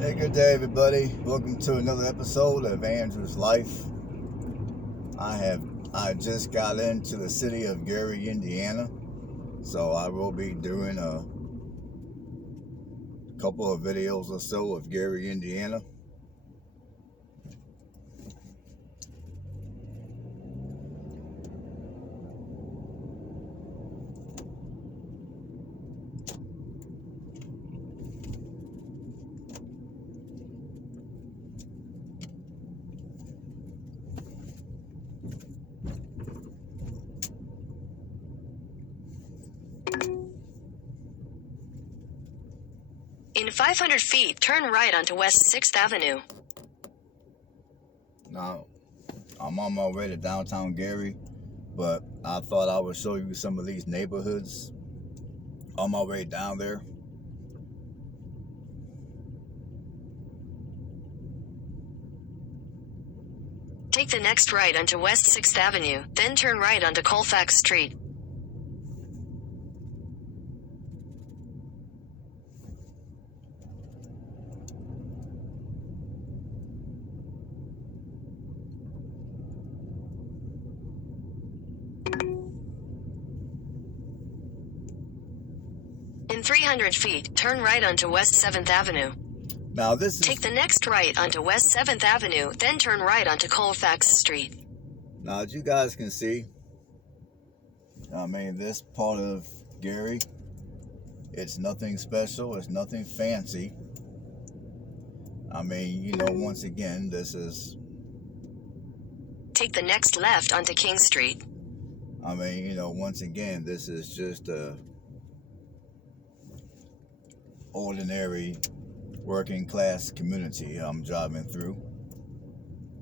Hey, good day, everybody. Welcome to another episode of Andrew's Life. I just got into the city of Gary, Indiana, so I will be doing a couple of videos or so of Gary, Indiana. In 500 feet, turn right onto West 6th Avenue. Now, I'm on my way to downtown Gary, but I thought I would show you some of these neighborhoods on my way down there. Take the next right onto West 6th Avenue, then turn right onto Colfax Street. In 300 feet, turn right onto West 7th Avenue. Now, Take the next right onto West 7th Avenue, then turn right onto Colfax Street. Now, as you guys can see, this part of Gary, it's nothing special, it's nothing fancy. Once again, this is... Take the next left onto King Street. Once again, this is just a ordinary working class community I'm driving through.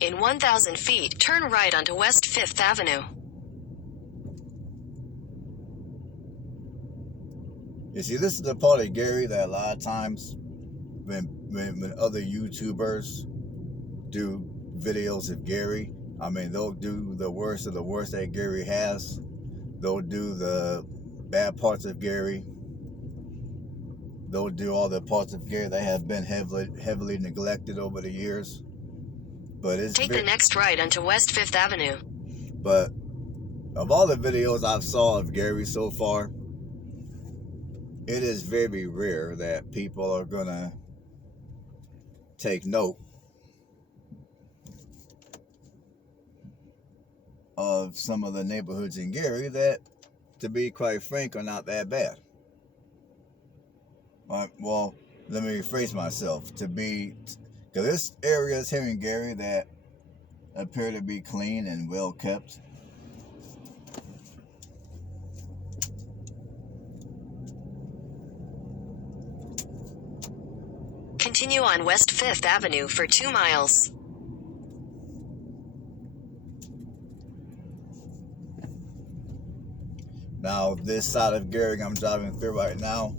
In 1,000 feet, turn right onto West 5th Avenue. You see, this is the part of Gary that a lot of times when other YouTubers do videos of Gary, they'll do the worst of the worst that Gary has. They'll do the bad parts of Gary. They'll do all the parts of Gary that have been heavily neglected over the years. But Take the next right onto West 5th Avenue. But of all the videos I've saw of Gary so far, it is very rare that people are gonna take note of some of the neighborhoods in Gary that, to be quite frank, are not that bad. Well, let me rephrase myself. Because there's areas here in Gary that appear to be clean and well kept. Continue on West 5th Avenue for 2 miles. Now, this side of Gary I'm driving through right now,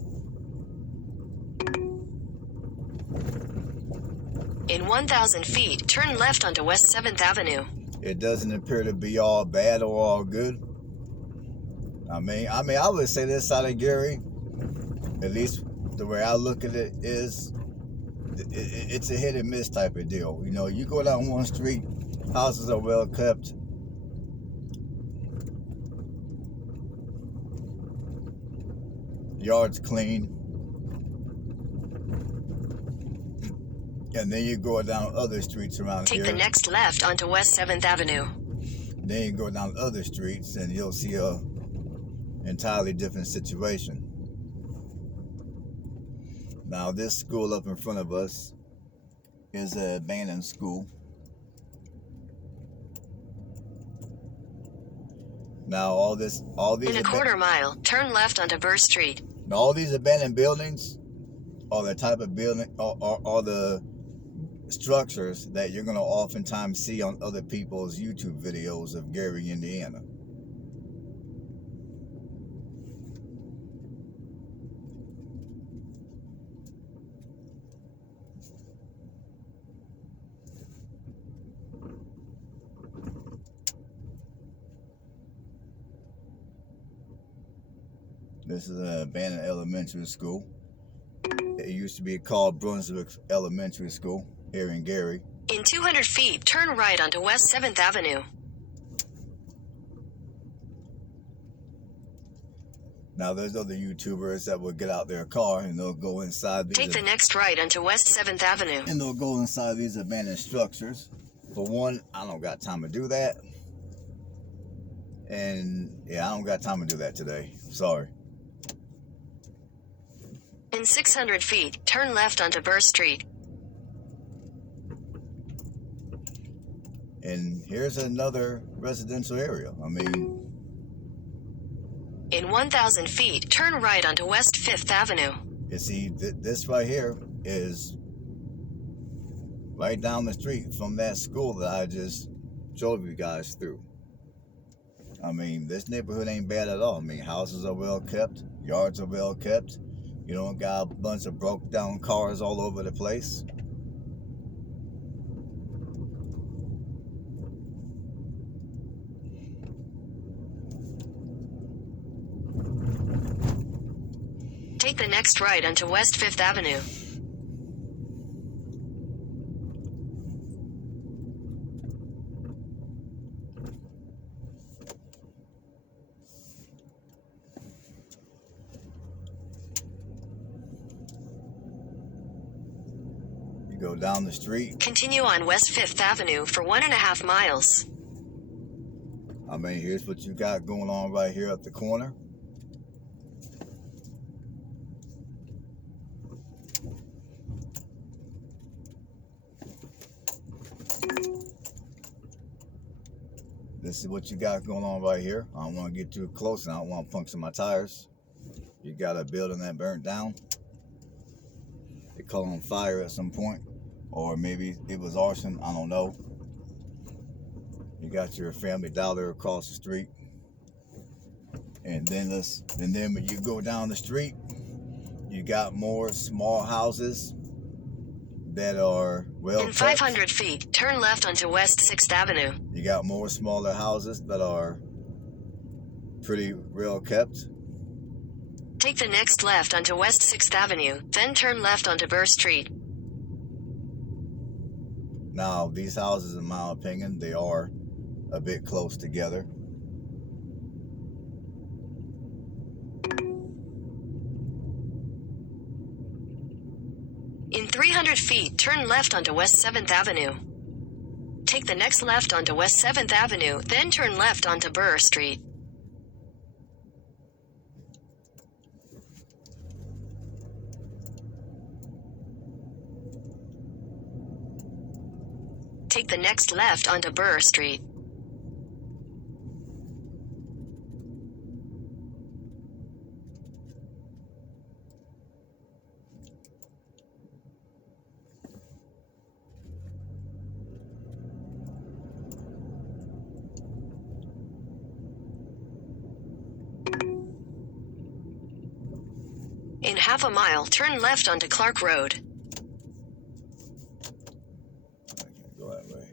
in 1,000 feet, turn left onto West 7th Avenue. It doesn't appear to be all bad or all good. I would say this side of Gary, at least the way I look at it, is it's a hit and miss type of deal. You go down one street, houses are well kept. Yards clean. And then you go down other streets around here. Take the next left onto West 7th Avenue. Then you go down other streets and you'll see a entirely different situation. Now, this school up in front of us is an abandoned school. Now, all these in a quarter mile, turn left onto Burr Street. Now, all these abandoned buildings are the type of building, are the structures that you're going to oftentimes see on other people's YouTube videos of Gary, Indiana. This is an abandoned elementary school. It used to be called Brunswick Elementary School here in Gary. In 200 feet, turn right onto West 7th Avenue. Now, there's other YouTubers that will get out their car and they'll go inside these. Take the next right onto West 7th Avenue. And they'll go inside these abandoned structures. For one, I don't got time to do that. And yeah, I don't got time to do that today. Sorry. In 600 feet, turn left onto Burr Street. And here's another residential area. I mean, in 1,000 feet, turn right onto West 5th Avenue. you see, this right here is right down the street from that school that I just showed you guys through. I mean, this neighborhood ain't bad at all. I mean, houses are well kept, yards are well kept. You don't got a bunch of broke down cars all over the place. Take the next right onto West 5th Avenue. You go down the street. Continue on West 5th Avenue for 1.5 miles. I mean, here's what you got going on right here at the corner. This is what you got going on right here. I don't want to get too close and I don't want to puncture my tires. You got a building that burnt down. It caught on fire at some point. Or maybe it was arson, I don't know. You got your Family Dollar across the street. And then when you go down the street, you got more small houses that are well in 500 feet, turn left onto West 6th Avenue. You got more smaller houses that are pretty well kept. Take the next left onto West 6th Avenue, then turn left onto Burr Street. Now, these houses, in my opinion, they are a bit close together. In 300 feet, turn left onto West 7th Avenue. Take the next left onto West 7th Avenue, then turn left onto Burr Street. Take the next left onto Burr Street. In half a mile, turn left onto Clark Road. I can't go that way.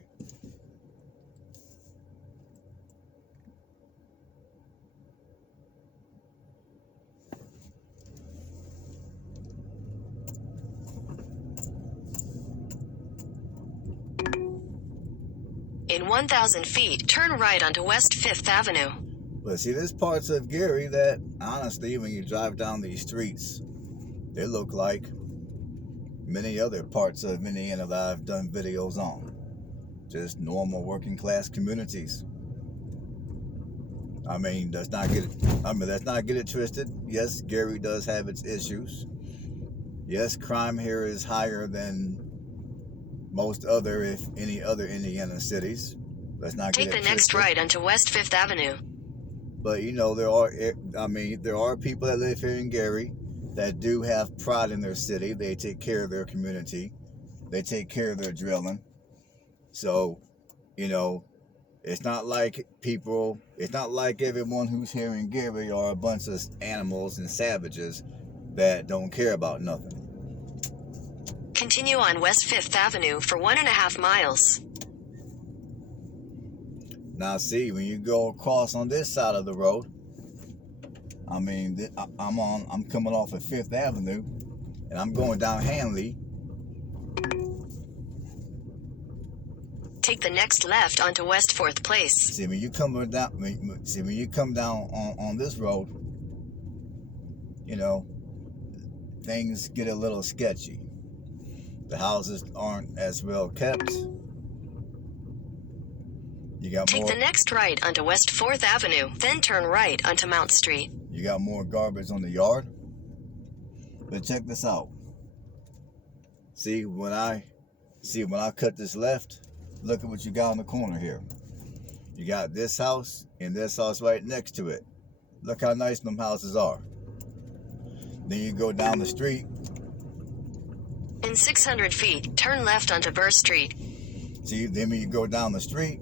In 1,000 feet, turn right onto West 5th Avenue. But see, there's parts of Gary that, honestly, when you drive down these streets, they look like many other parts of Indiana that I've done videos on. Just normal working class communities. I mean, let's not get it twisted. Yes, Gary does have its issues. Yes, crime here is higher than most other, if any other Indiana cities. Let's not Take get it the next twisted. right onto West 5th Avenue. But you know, there are people that live here in Gary that do have pride in their city. They take care of their community. They take care of their drilling. So, you know, it's not like everyone who's here in Gary are a bunch of animals and savages that don't care about nothing. Continue on West 5th Avenue for 1.5 miles. Now, see, when you go across on this side of the road, I mean, I'm coming off of 5th Avenue, and I'm going down Hanley. Take the next left onto West 4th Place. See, when you come down, when you come down on this road, you know, things get a little sketchy. The houses aren't as well kept. You got Take more. the next right onto West 4th Avenue, then turn right onto Mount Street. You got more garbage on the yard. But check this out. See, when I cut this left, look at what you got on the corner here. You got this house and this house right next to it. Look how nice them houses are. Then you go down the street. In 600 feet, turn left onto Burr Street. See, then when you go down the street,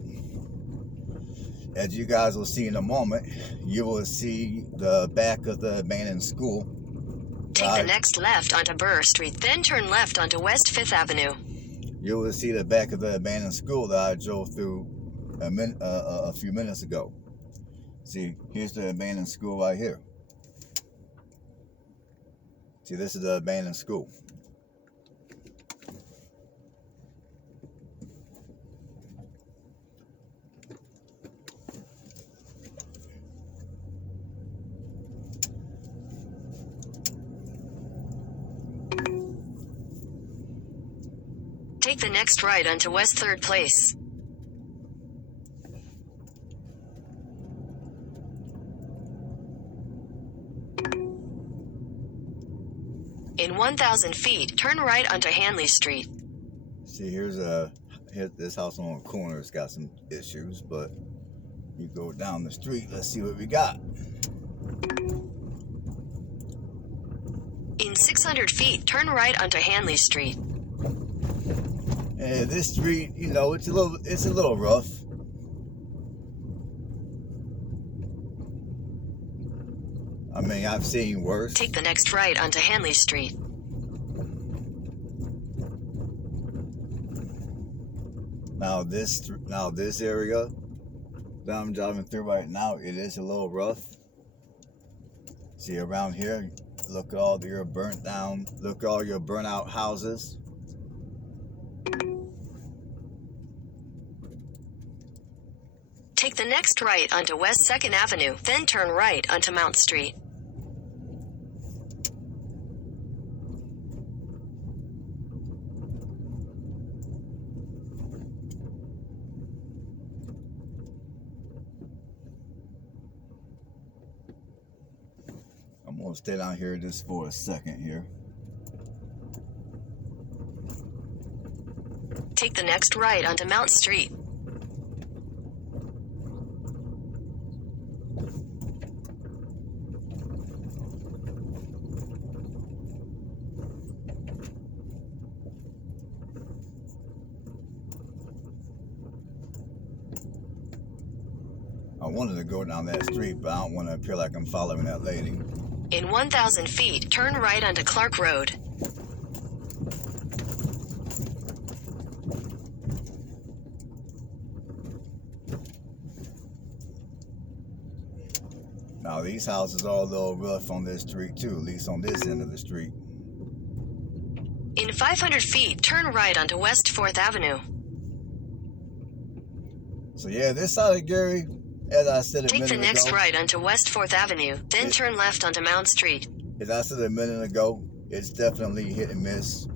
as you guys will see in a moment, you will see the back of the abandoned school. Take the next left onto Burr Street, then turn left onto West 5th Avenue. You will see the back of the abandoned school that I drove through a few minutes ago. See, here's the abandoned school right here. See, this is the abandoned school. Take the next right onto West 3rd Place. In 1,000 feet, turn right onto Hanley Street. See, here's this house on the corner. It's got some issues, but you go down the street. Let's see what we got. In 600 feet, turn right onto Hanley Street. And this street, you know, it's a little rough. I mean, I've seen worse. Take the next right onto Hanley Street. Now this area that I'm driving through right now, it is a little rough. See, around here, look at all your burnt down, look at all your burnt out houses. Take the next right onto West 2nd Avenue, then turn right onto Mount Street. I'm gonna stay down here just for a second here. Take the next right onto Mount Street. I wanted to go down that street, but I don't want to appear like I'm following that lady. In 1,000 feet, turn right onto Clark Road. Now these houses are a little rough on this street too, at least on this end of the street. In 500 feet, turn right onto West 4th Avenue. So yeah, this side of Gary, as I said a Take minute the next ago, right onto West 4th Avenue, then turn left onto Mount Street. as I said a minute ago, it's definitely hit and miss.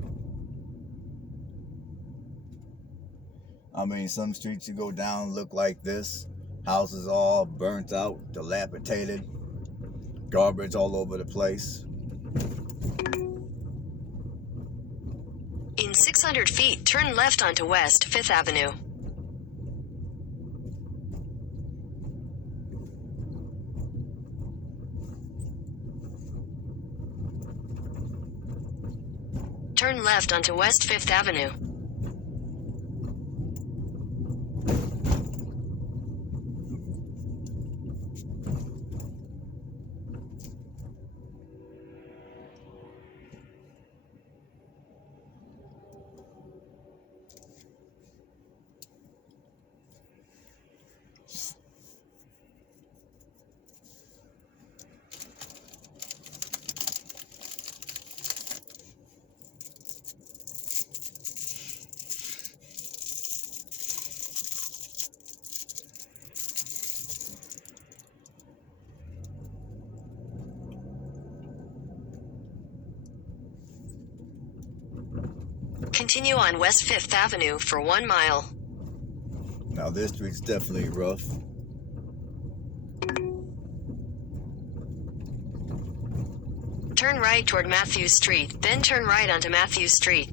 I mean, some streets you go down look like this. Houses all burnt out, dilapidated, garbage all over the place. In 600 feet, turn left onto West 5th Avenue. Turn left onto West 5th Avenue. Continue on West 5th Avenue for 1 mile. Now this street's definitely rough. Turn right toward Matthews Street, then turn right onto Matthews Street.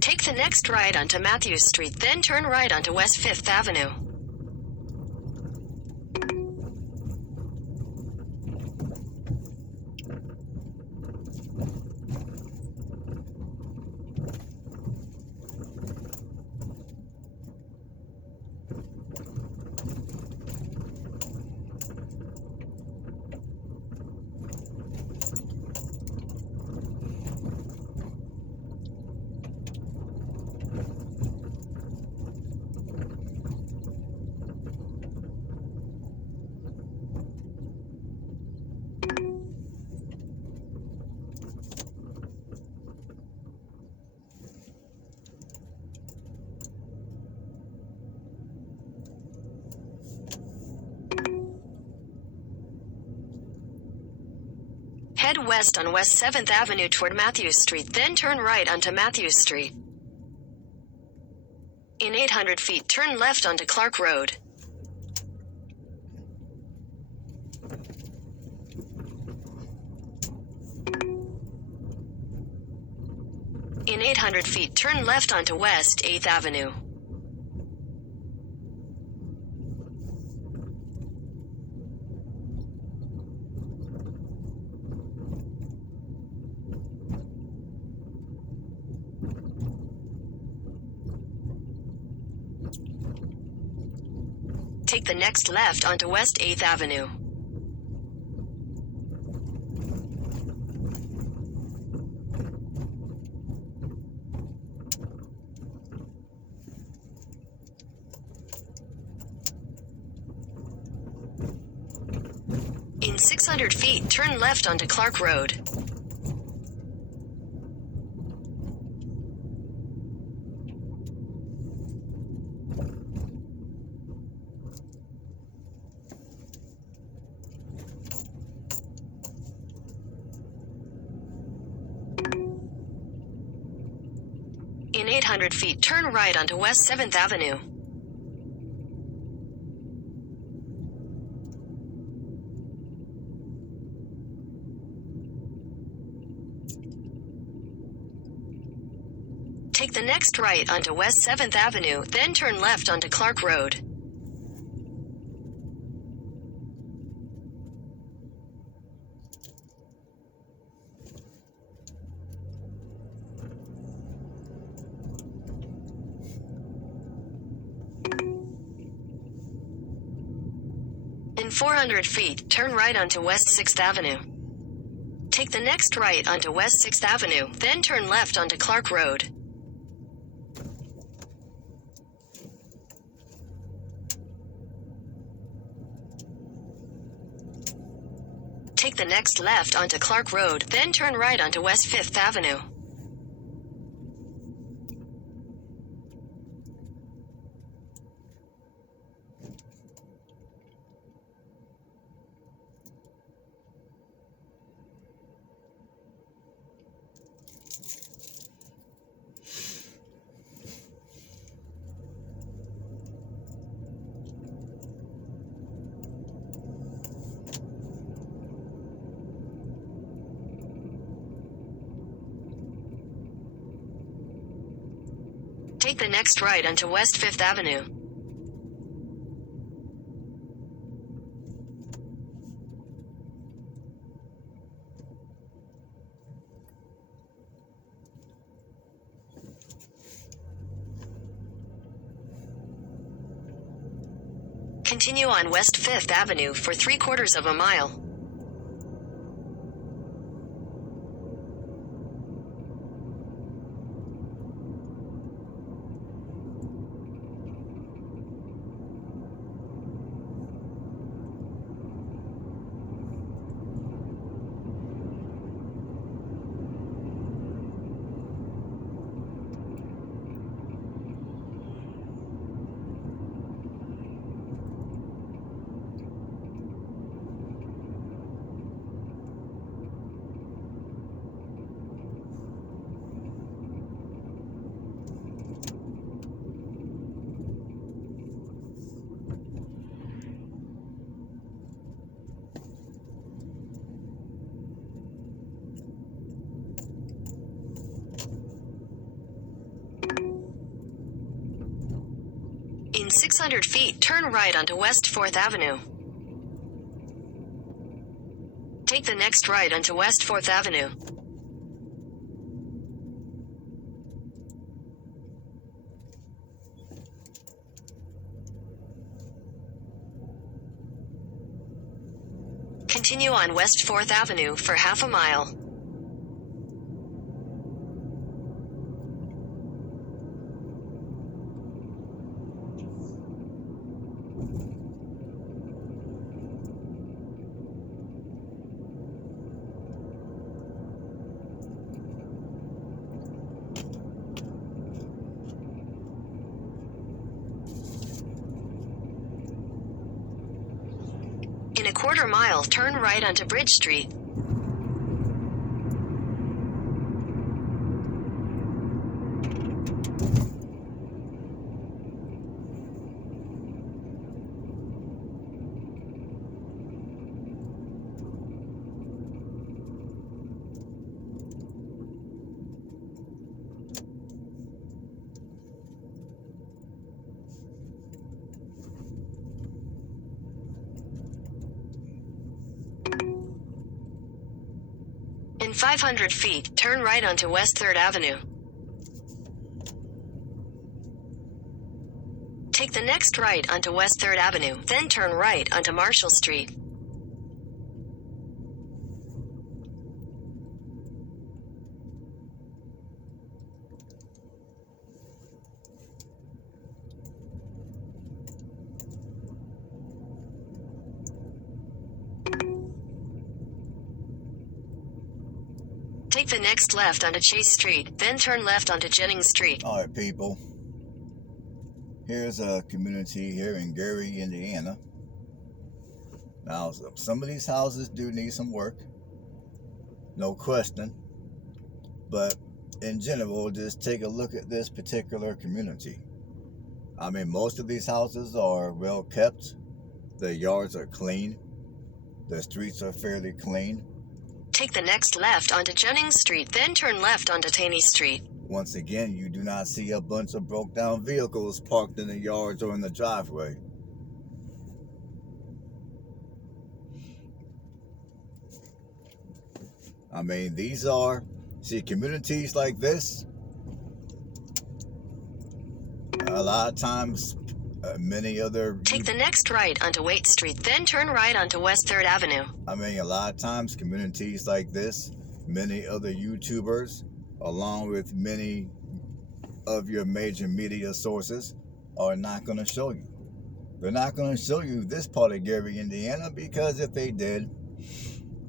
Take the next right onto Matthews Street, then turn right onto West 5th Avenue. Head west on West 7th Avenue toward Matthews Street, then turn right onto Matthews Street. In 800 feet, turn left onto Clark Road. In 800 feet, turn left onto West 8th Avenue. Take the next left onto West 8th Avenue. In 600 feet, turn left onto Clark Road. In 800 feet, turn right onto West 7th Avenue. Take the next right onto West 7th Avenue, then turn left onto Clark Road. In 400 feet, turn right onto West 6th Avenue. Take the next right onto West 6th Avenue, then turn left onto Clark Road. Take the next left onto Clark Road, then turn right onto West 5th Avenue. Take the next right onto West 5th Avenue. Continue on West 5th Avenue for 3/4 of a mile. In 600 feet, turn right onto West 4th Avenue. Take the next right onto West 4th Avenue. Continue on West 4th Avenue for half a mile. In a quarter mile, turn right onto Bridge Street. In 500 feet, turn right onto West 3rd Avenue. Take the next right onto West 3rd Avenue, then turn right onto Marshall Street. Take the next left onto Chase Street, then turn left onto Jennings Street. All right, people. Here's a community here in Gary, Indiana. Now, some of these houses do need some work, no question. But in general, just take a look at this particular community. I mean, most of these houses are well kept. The yards are clean. The streets are fairly clean. Take the next left onto Jennings Street, then turn left onto Taney Street. Once again, you do not see a bunch of broke down vehicles parked in the yards or in the driveway. I mean, see, communities like this, a lot of times, many other... Take the next right onto Waite Street, then turn right onto West 3rd Avenue. I mean, a lot of times, communities like this, many other YouTubers, along with many of your major media sources, are not going to show you. They're not going to show you this part of Gary, Indiana, because if they did,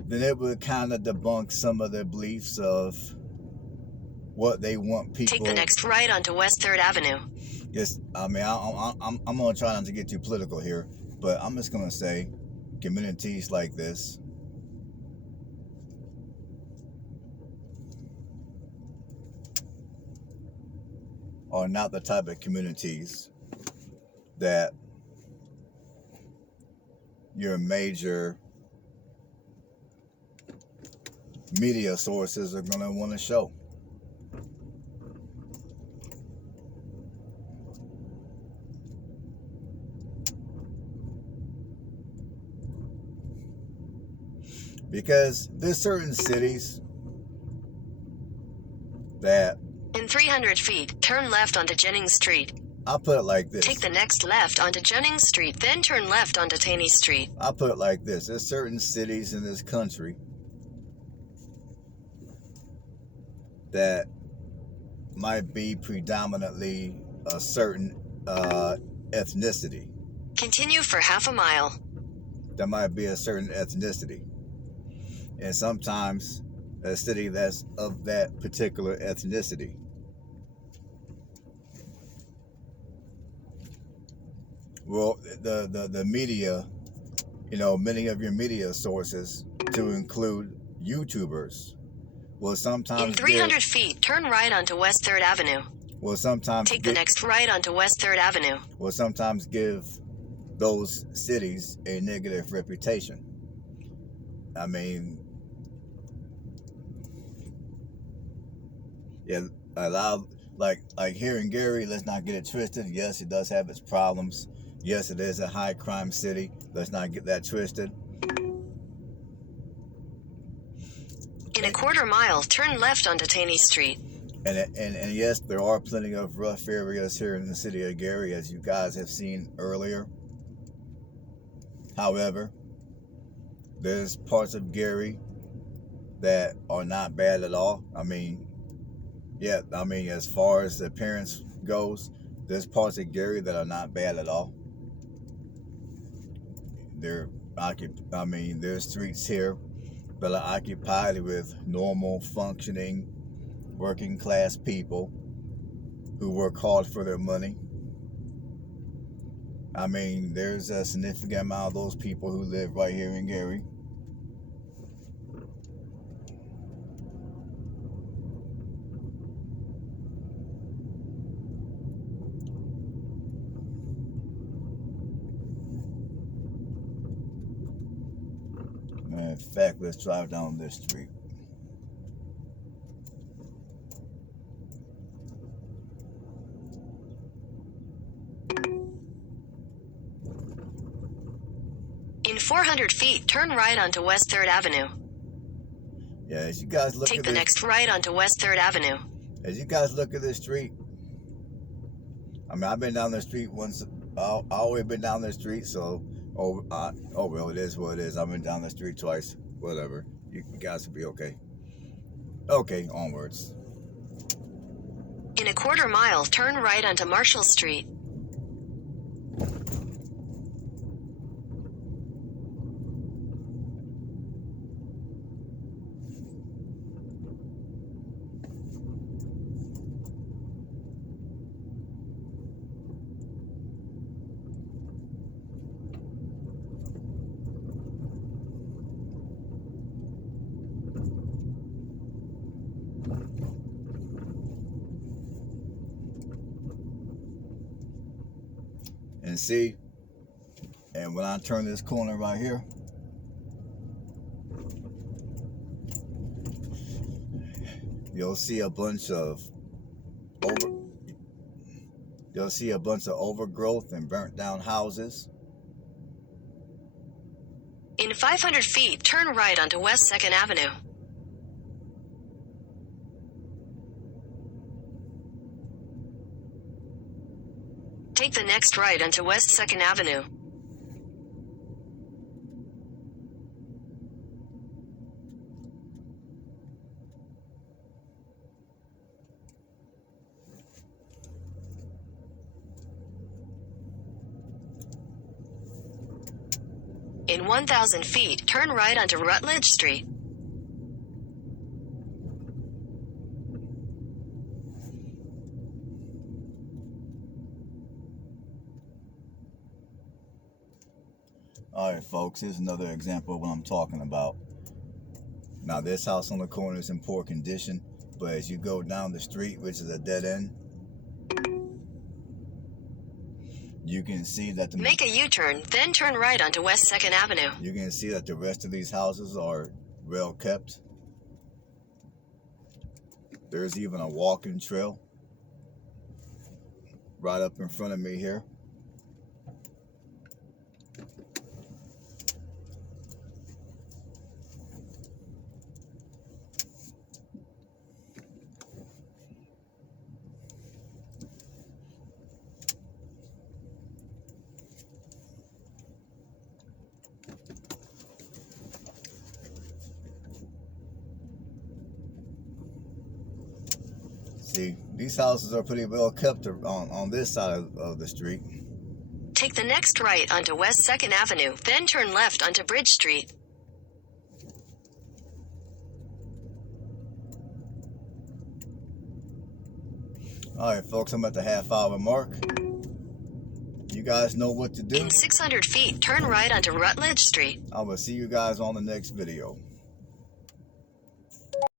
then it would kind of debunk some of their beliefs of what they want people... Take the next right onto West 3rd Avenue. Yes, I mean, I'm going to try not to get too political here, but I'm just going to say communities like this are not the type of communities that your major media sources are going to want to show. Because there's certain cities that... In 300 feet, turn left onto Jennings Street. I'll put it like this. Take the next left onto Jennings Street, then turn left onto Taney Street. I'll put it like this. There's certain cities in this country that might be predominantly a certain ethnicity. Continue for half a mile. There might be a certain ethnicity. And sometimes a city that's of that particular ethnicity. Well, the media, you know, many of your media sources, to include YouTubers, will sometimes... In 300 feet, turn right onto West 3rd Avenue. Will sometimes... Take the next right onto West 3rd Avenue. Will sometimes give those cities a negative reputation. I mean... Yeah, like here in Gary, let's not get it twisted. Yes, it does have its problems. Yes, it is a high crime city. Let's not get that twisted. In a quarter mile, turn left onto Taney Street. And yes, there are plenty of rough areas here in the city of Gary, as you guys have seen earlier. However, there's parts of Gary that are not bad at all. I mean, yeah, I mean, as far as the appearance goes, there's parts of Gary that are not bad at all. There's streets here that are occupied with normal, functioning, working class people who work hard for their money. I mean, there's a significant amount of those people who live right here in Gary. In fact, let's drive down this street. In 400 feet, turn right onto West 3rd Avenue. Yeah, as you guys look Take at the this, next right onto West 3rd Avenue. as you guys look at this street, I mean, I've been down the street once. I've always been down the street, so well, it is what it is. I've been down the street twice. Whatever, you guys will be okay. Okay, onwards. In a quarter mile, turn right onto Marshall Street. And see, and when I turn this corner right here, you'll see a bunch of overgrowth and burnt down houses. In 500 feet, turn right onto West 2nd Avenue. Take the next right onto West 2nd Avenue. In 1,000 feet, turn right onto Rutledge Street. Alright folks, here's another example of what I'm talking about. Now this house on the corner is in poor condition, but as you go down the street, which is a dead end, you can see that Make a U-turn, then turn right onto West 2nd Avenue. You can see that the rest of these houses are well kept. There's even a walking trail right up in front of me here. See, these houses are pretty well kept on this side of the street. Take the next right onto West 2nd Avenue, then turn left onto Bridge Street. Alright folks, I'm at the half-hour mark. You guys know what to do. In 600 feet, turn right onto Rutledge Street. I will see you guys on the next video.